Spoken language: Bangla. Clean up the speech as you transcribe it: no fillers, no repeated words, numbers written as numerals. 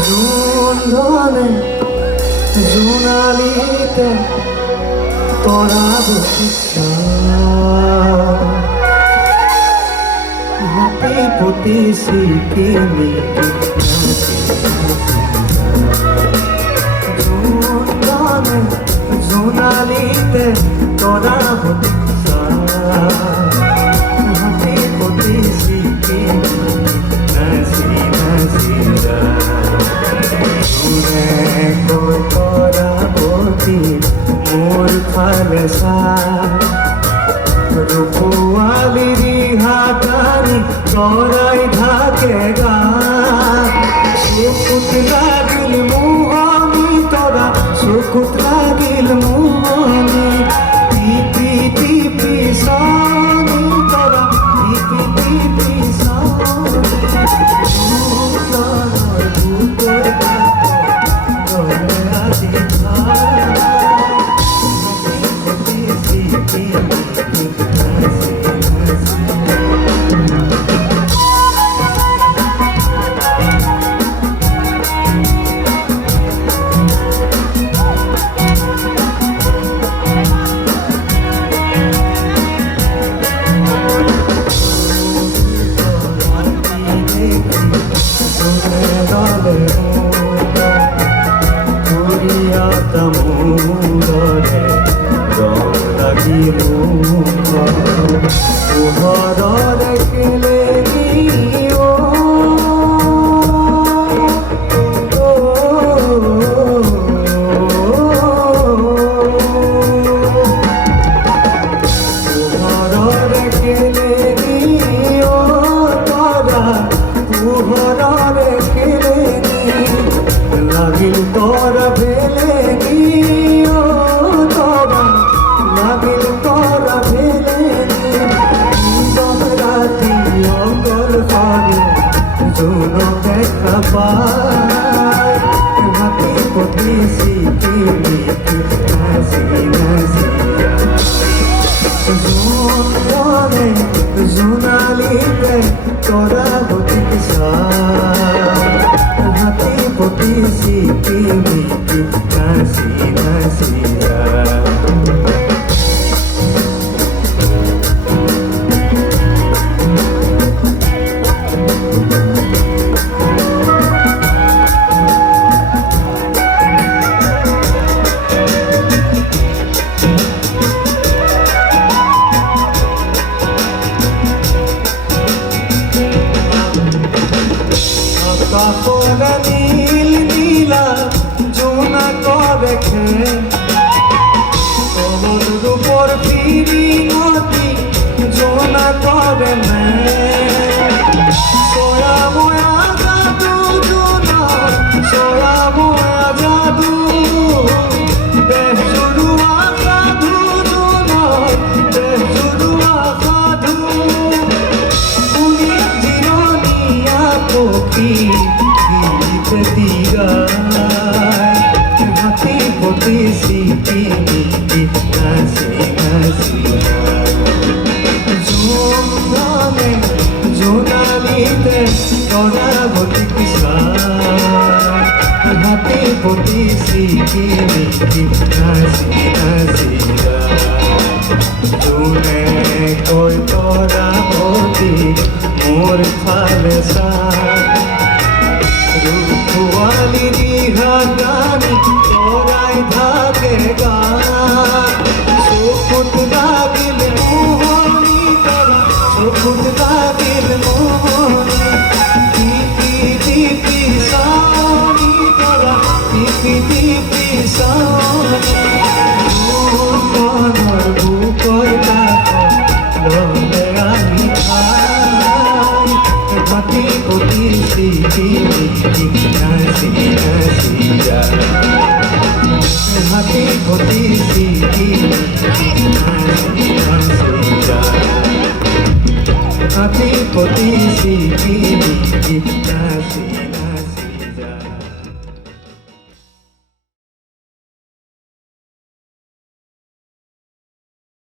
জুনধনে জুনালিতে তোরা বসিস হাতে পতি সিকিমি জুনধনে জুনালিতে তোরা বসিস হাতে পতি সিকিমি মোর খালসা রূপওয়ালিরি হাতারি তোরাই ঢাকে গা সুকুত লাগিল মোহনি তোরা সুকুত লাগিল মোহনি টিপি টিপি সানি তোরা টিপি টিপি সানি লাগিল তোরা ভেলে গিয়ে তোরা লাগিল তোরা ভেলে রাতি অঙ্গল করে জুনো দেখা পায় হাতে পতি সিকিমি হাসি হাসিয়া জুনে জুনালিতে তোরা বতিস হাতে পতি সিকিমি হাসি হাসিয়া কাপড় নীল নীলা জোনা করে তোর উপর ফিরি নদী জোনা করে সোয়া মোয়া জাদু জোনা সোয়া মোয়া জাদু দেহ জুড়ুয়া সাধু জোনা দেহ জুড়ুয়া সাধু উনি জিরনিয়া পক্ষী হাতে পতি সিকিমি হাসি হাসিয়া জুনধনে জুনালিতে তোরা বতিস হাতে পতি সিকিমি হাসি হাসিয়া জুনে কই তোরা বতি মোর খালসা রূপওয়ালিরি হাতারি তোরাই ঢাকে গা সুকুত লাগিল মোহনি তোরা সুকুত লাগিল মোহনি টিপি টিপি সানি তোরা টিপি টিপি সানি মনের বুকর কাছে আমি খাই হাতে পতি সিকিমি হাসি হাসিয়া হাতে পতি সিকিমি হাসি হাসিয়া হাতে পতি সিকিমি হাসি